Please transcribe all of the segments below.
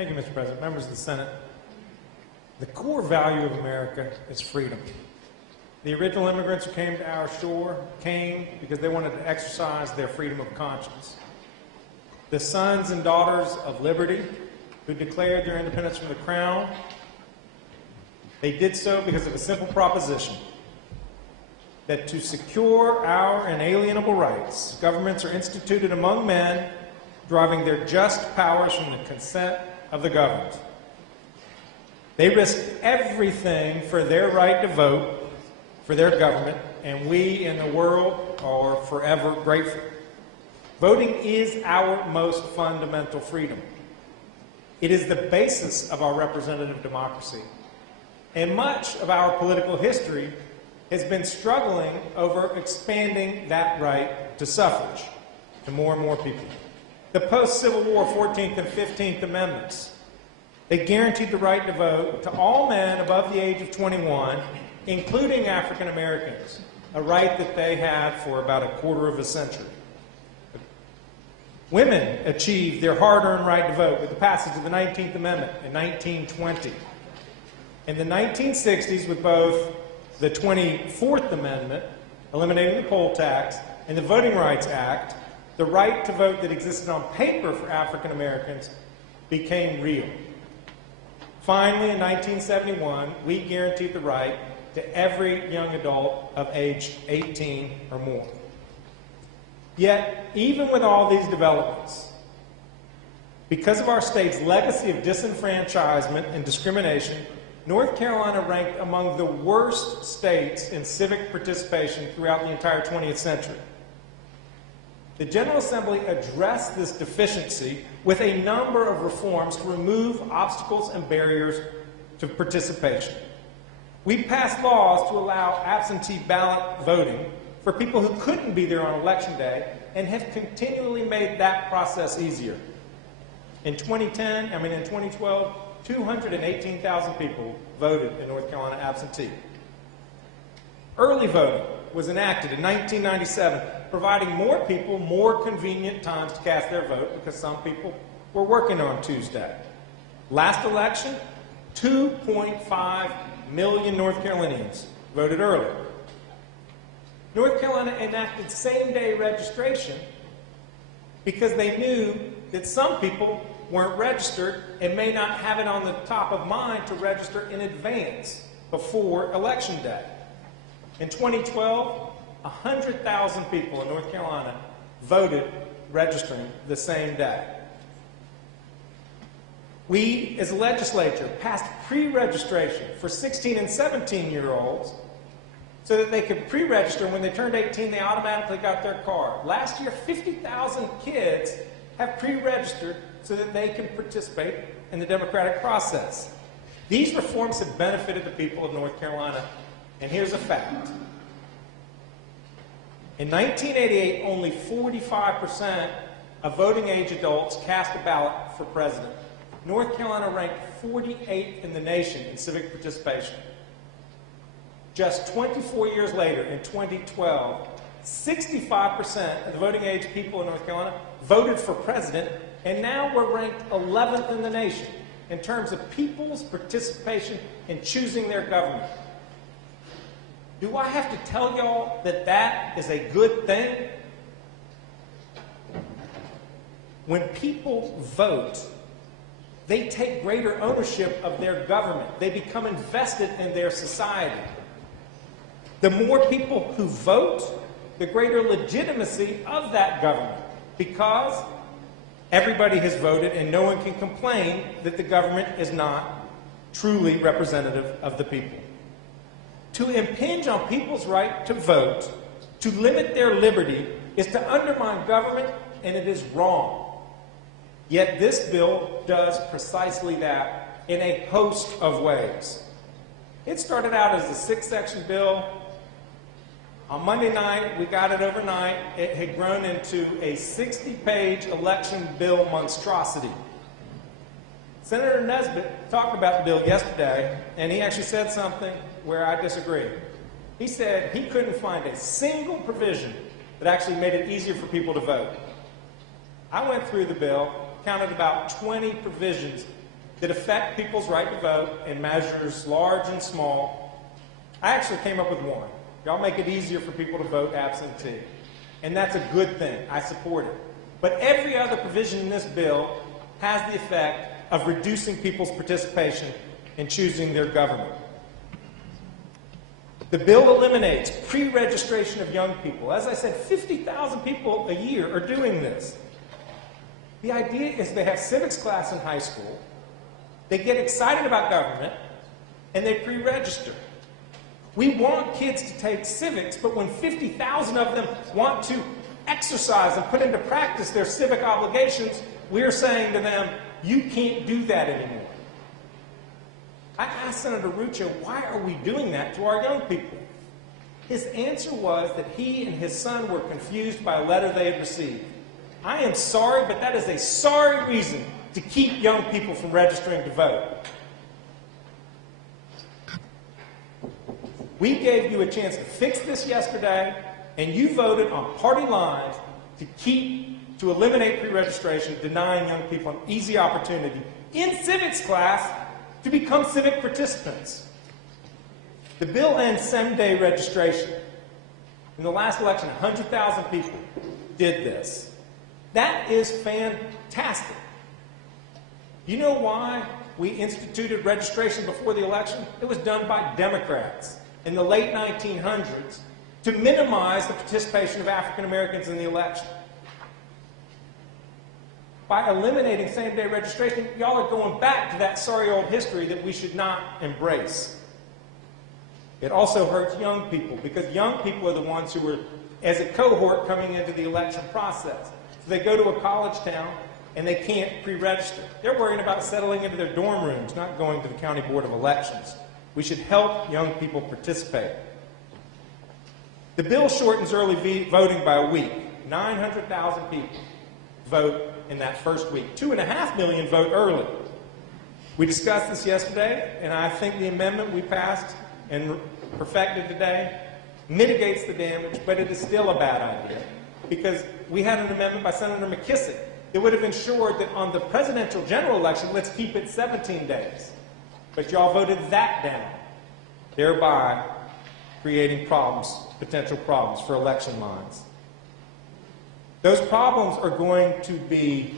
Thank you, Mr. President. Members of the Senate, the core value of America is freedom. The original immigrants who came to our shore came because they wanted to exercise their freedom of conscience. The sons and daughters of liberty who declared their independence from the crown, they did so because of a simple proposition that to secure our inalienable rights, governments are instituted among men, deriving their just powers from the consent of the governed. They risked everything for their right to vote for their government, and we in the world are forever grateful. Voting is our most fundamental freedom. It is the basis of our representative democracy. And much of our political history has been struggling over expanding that right to suffrage to more and more people. The post-Civil War 14th and 15th Amendments, they guaranteed the right to vote to all men above the age of 21, including African Americans, a right that they had for about a quarter of a century. Women achieved their hard-earned right to vote with the passage of the 19th Amendment in 1920. In the 1960s, with both the 24th Amendment, eliminating the poll tax, and the Voting Rights Act, the right to vote that existed on paper for African Americans became real. Finally, in 1971, we guaranteed the right to every young adult of age 18 or more. Yet, even with all these developments, because of our state's legacy of disenfranchisement and discrimination, North Carolina ranked among the worst states in civic participation throughout the entire 20th century. The General Assembly addressed this deficiency with a number of reforms to remove obstacles and barriers to participation. We passed laws to allow absentee ballot voting for people who couldn't be there on election day and have continually made that process easier. In 2012, 218,000 people voted in North Carolina absentee. Early voting was enacted in 1997, providing more people more convenient times to cast their vote because some people were working on Tuesday. Last election, 2.5 million North Carolinians voted early. North Carolina enacted same-day registration because they knew that some people weren't registered and may not have it on the top of mind to register in advance before Election Day. In 2012, 100,000 people in North Carolina voted registering the same day. We, as a legislature, passed pre-registration for 16 and 17-year-olds so that they could pre-register. When they turned 18, they automatically got their card. Last year, 50,000 kids have pre-registered so that they can participate in the democratic process. These reforms have benefited the people of North Carolina, and here's a fact. In 1988, only 45% of voting-age adults cast a ballot for president. North Carolina ranked 48th in the nation in civic participation. Just 24 years later, in 2012, 65% of the voting-age people in North Carolina voted for president, and now we're ranked 11th in the nation in terms of people's participation in choosing their government. Do I have to tell y'all that that is a good thing? When people vote, they take greater ownership of their government. They become invested in their society. The more people who vote, the greater legitimacy of that government, because everybody has voted and no one can complain that the government is not truly representative of the people. To impinge on people's right to vote, to limit their liberty, is to undermine government, and it is wrong. Yet this bill does precisely that in a host of ways. It started out as a 6-section bill. On Monday night, we got it overnight. It had grown into a 60-page election bill monstrosity. Senator Nesbitt talked about the bill yesterday, and he actually said something where I disagree. He said he couldn't find a single provision that actually made it easier for people to vote. I went through the bill, counted about 20 provisions that affect people's right to vote in measures large and small. I actually came up with one. Y'all make it easier for people to vote absentee. And that's a good thing. I support it. But every other provision in this bill has the effect of reducing people's participation in choosing their government. The bill eliminates pre-registration of young people. As I said, 50,000 people a year are doing this. The idea is they have civics class in high school, they get excited about government, and they pre-register. We want kids to take civics, but when 50,000 of them want to exercise and put into practice their civic obligations, we're saying to them, you can't do that anymore. I asked Senator Rucho, why are we doing that to our young people? His answer was that he and his son were confused by a letter they had received. I am sorry, but that is a sorry reason to keep young people from registering to vote. We gave you a chance to fix this yesterday, and you voted on party lines to eliminate pre-registration, denying young people an easy opportunity in civics class to become civic participants. The bill ends same-day registration. In the last election, 100,000 people did this. That is fantastic. You know why we instituted registration before the election? It was done by Democrats in the late 1900s to minimize the participation of African Americans in the election. By eliminating same-day registration, y'all are going back to that sorry old history that we should not embrace. It also hurts young people, because young people are the ones who are, as a cohort, coming into the election process. So they go to a college town, and they can't pre-register. They're worrying about settling into their dorm rooms, not going to the County Board of Elections. We should help young people participate. The bill shortens early voting by a week. 900,000 people vote in that first week. 2.5 million vote early. We discussed this yesterday, and I think the amendment we passed and perfected today mitigates the damage, but it is still a bad idea, because we had an amendment by Senator McKissick that would have ensured that on the presidential general election, let's keep it 17 days. But y'all voted that down, thereby creating problems, potential problems for election lines. Those problems are going to be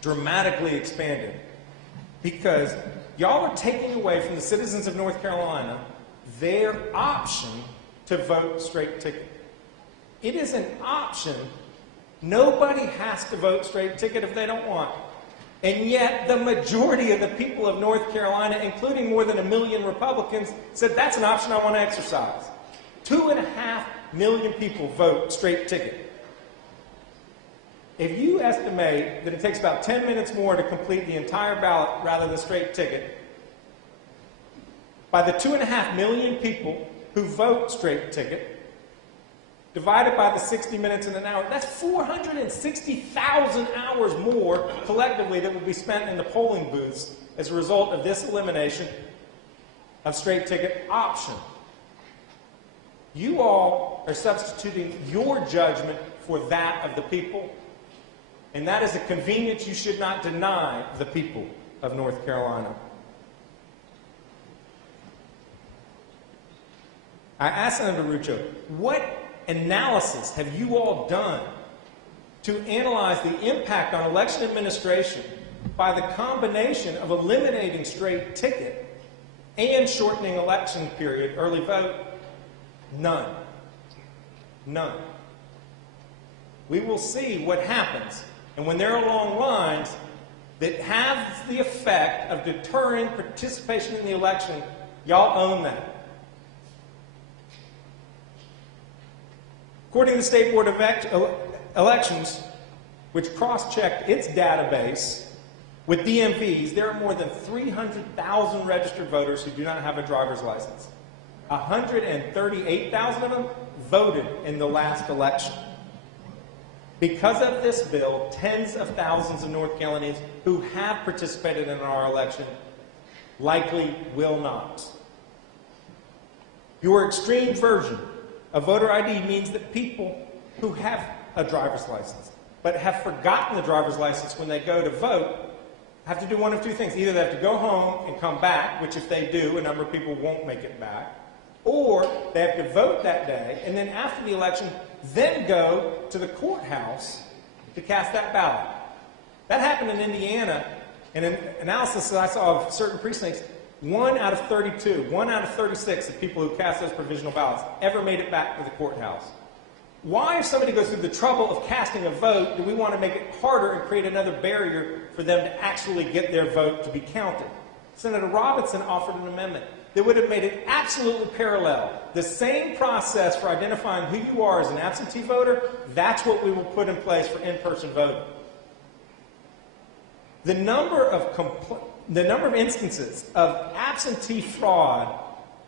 dramatically expanded because y'all are taking away from the citizens of North Carolina their option to vote straight ticket. It is an option. Nobody has to vote straight ticket if they don't want. And yet the majority of the people of North Carolina, including more than 1 million Republicans, said that's an option I want to exercise. 2.5 million people vote straight ticket. If you estimate that it takes about 10 minutes more to complete the entire ballot rather than straight ticket, by the 2.5 million people who vote straight ticket, divided by the 60 minutes in an hour, that's 460,000 hours more collectively that will be spent in the polling booths as a result of this elimination of straight ticket option. You all are substituting your judgment for that of the people, and that is a convenience you should not deny the people of North Carolina. I asked Senator Rucho, what analysis have you all done to analyze the impact on election administration by the combination of eliminating straight ticket and shortening election period, early vote? None. None. We will see what happens. And when there are long lines that have the effect of deterring participation in the election, y'all own that. According to the State Board of Elections, which cross-checked its database with DMVs, there are more than 300,000 registered voters who do not have a driver's license. 138,000 of them voted in the last election. Because of this bill, tens of thousands of North Carolinians who have participated in our election likely will not. Your extreme version of voter ID means that people who have a driver's license but have forgotten the driver's license when they go to vote have to do one of two things. Either they have to go home and come back, which if they do, a number of people won't make it back, or they have to vote that day, and then after the election, then go to the courthouse to cast that ballot. That happened in Indiana, and an analysis that I saw of certain precincts, 1 out of 32, 1 out of 36 of people who cast those provisional ballots ever made it back to the courthouse. Why, if somebody goes through the trouble of casting a vote, do we want to make it harder and create another barrier for them to actually get their vote to be counted? Senator Robinson offered an amendment that would have made it absolutely parallel. The same process for identifying who you are as an absentee voter, that's what we will put in place for in-person voting. The number of instances of absentee fraud,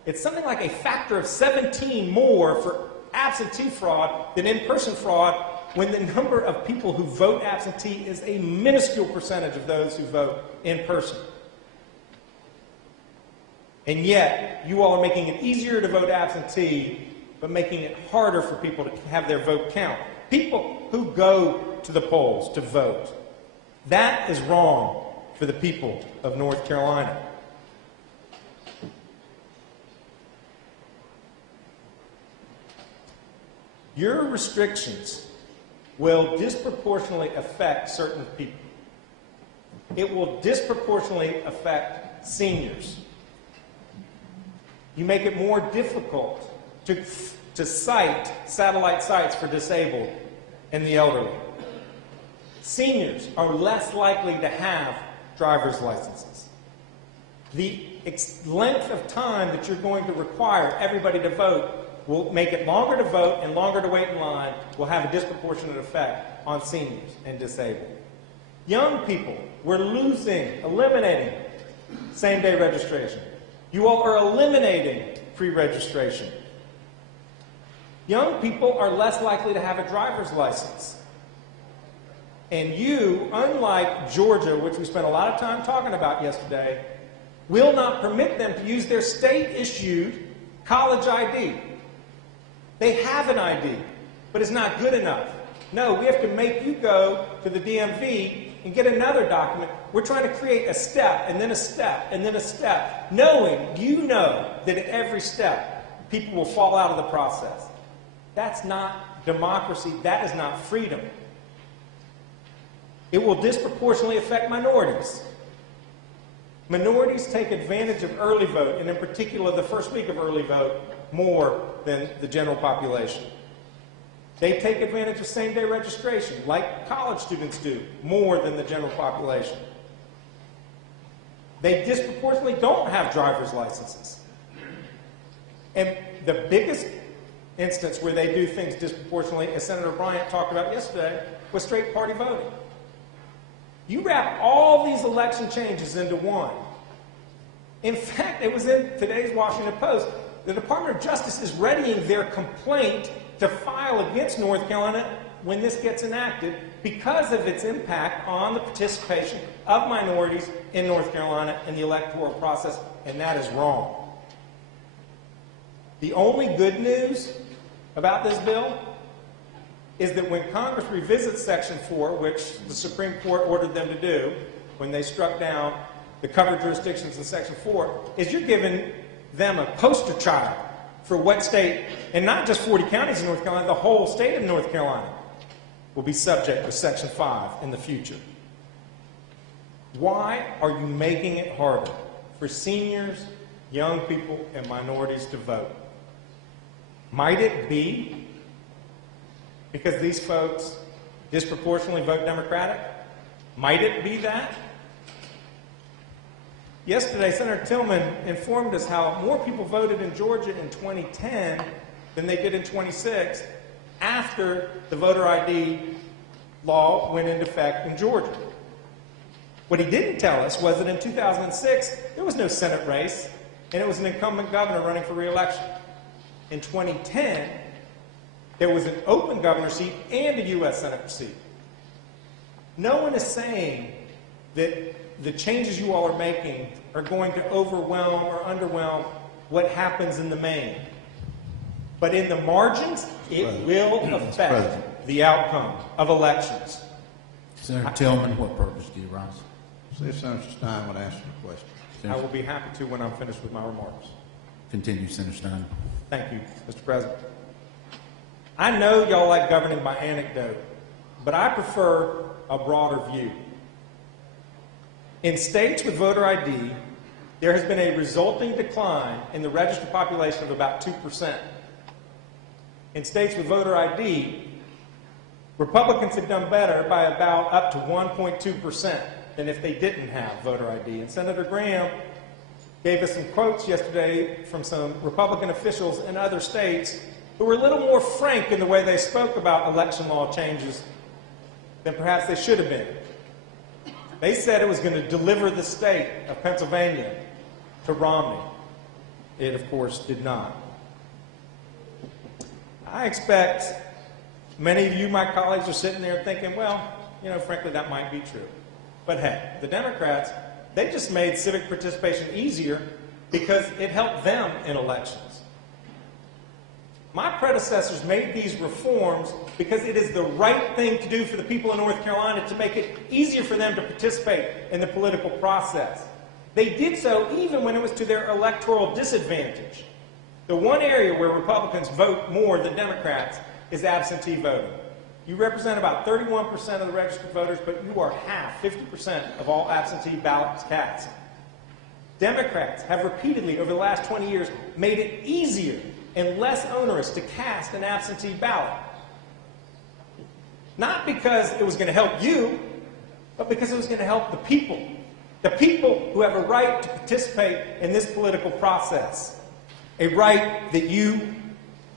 it's something like a factor of 17 more for absentee fraud than in-person fraud, when the number of people who vote absentee is a minuscule percentage of those who vote in person. And yet, you all are making it easier to vote absentee, but making it harder for people to have their vote count. People who go to the polls to vote. That is wrong for the people of North Carolina. Your restrictions will disproportionately affect certain people. It will disproportionately affect seniors. You make it more difficult to cite satellite sites for disabled and the elderly. Seniors are less likely to have driver's licenses. The length of time that you're going to require everybody to vote will make it longer to vote and longer to wait in line, will have a disproportionate effect on seniors and disabled. Young people, we're eliminating same-day registration. You all are eliminating pre-registration. Young people are less likely to have a driver's license. And you, unlike Georgia, which we spent a lot of time talking about yesterday, will not permit them to use their state-issued college ID. They have an ID, but it's not good enough. No, we have to make you go to the DMV and get another document. We're trying to create a step, and then a step, and then a step, knowing, you know, that at every step, people will fall out of the process. That's not democracy. That is not freedom. It will disproportionately affect minorities. Minorities take advantage of early vote, and in particular the first week of early vote, more than the general population. They take advantage of same-day registration, like college students do, more than the general population. They disproportionately don't have driver's licenses. And the biggest instance where they do things disproportionately, as Senator Bryant talked about yesterday, was straight party voting. You wrap all these election changes into one. In fact, it was in today's Washington Post. The Department of Justice is readying their complaint to file against North Carolina when this gets enacted because of its impact on the participation of minorities in North Carolina in the electoral process, and that is wrong. The only good news about this bill is that when Congress revisits Section 4, which the Supreme Court ordered them to do when they struck down the covered jurisdictions in Section 4, is you're giving them a poster child for what state, and not just 40 counties in North Carolina, the whole state of North Carolina will be subject to Section 5 in the future. Why are you making it harder for seniors, young people, and minorities to vote? Might it be because these folks disproportionately vote Democratic? Might it be that? Yesterday, Senator Tillman informed us how more people voted in Georgia in 2010 than they did in 26 after the voter ID law went into effect in Georgia. What he didn't tell us was that in 2006, there was no Senate race, and it was an incumbent governor running for re-election. In 2010, there was an open governor seat and a U.S. Senate seat. No one is saying that the changes you all are making are going to overwhelm or underwhelm what happens in the main. But in the margins, it will affect the outcome of elections. Senator Tillman, what purpose do you rise? See if Senator Stein would answer the question. I will be happy to when I'm finished with my remarks. Continue, Senator Stein. Thank you, Mr. President. I know y'all like governing by anecdote, but I prefer a broader view. In states with voter ID, there has been a resulting decline in the registered population of about 2%. In states with voter ID, Republicans have done better by about up to 1.2% than if they didn't have voter ID. And Senator Graham gave us some quotes yesterday from some Republican officials in other states who were a little more frank in the way they spoke about election law changes than perhaps they should have been. They said it was going to deliver the state of Pennsylvania to Romney. It, of course, did not. I expect many of you, my colleagues, are sitting there thinking, well, frankly, that might be true. But hey, the Democrats, they just made civic participation easier because it helped them in elections. My predecessors made these reforms because it is the right thing to do for the people of North Carolina to make it easier for them to participate in the political process. They did so even when it was to their electoral disadvantage. The one area where Republicans vote more than Democrats is absentee voting. You represent about 31% of the registered voters, but you are half, 50% of all absentee ballots cast. Democrats have repeatedly, over the last 20 years, made it easier and less onerous to cast an absentee ballot. Not because it was going to help you, but because it was going to help the people who have a right to participate in this political process, a right that you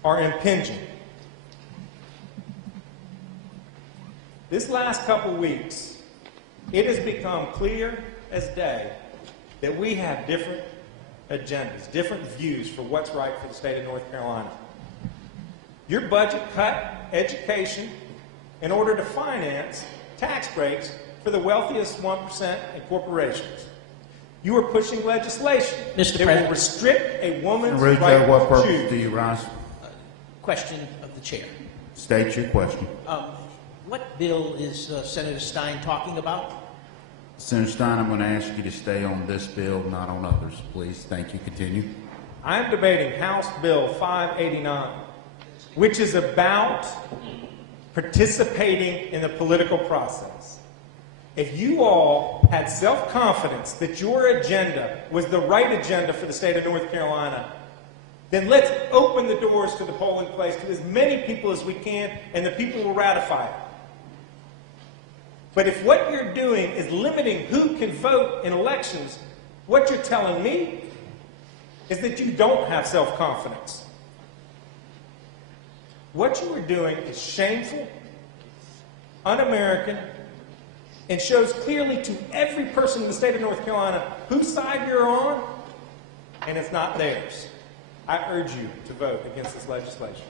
are impinging. This last couple weeks, it has become clear as day that we have different agendas, different views for what's right for the state of North Carolina. Your budget cut education in order to finance tax breaks for the wealthiest 1% and corporations. You are pushing legislation that will restrict a woman's right to choose. What purpose do you rise? Question of the chair. State your question. What bill is Senator Stein talking about? Senator Stein, I'm going to ask you to stay on this bill, not on others, please. Thank you. Continue. I'm debating House Bill 589, which is about participating in the political process. If you all had self-confidence that your agenda was the right agenda for the state of North Carolina, then let's open the doors to the polling place to as many people as we can, and the people will ratify it. But if what you're doing is limiting who can vote in elections, what you're telling me is that you don't have self-confidence. What you are doing is shameful, un-American, and shows clearly to every person in the state of North Carolina whose side you're on, and it's not theirs. I urge you to vote against this legislation.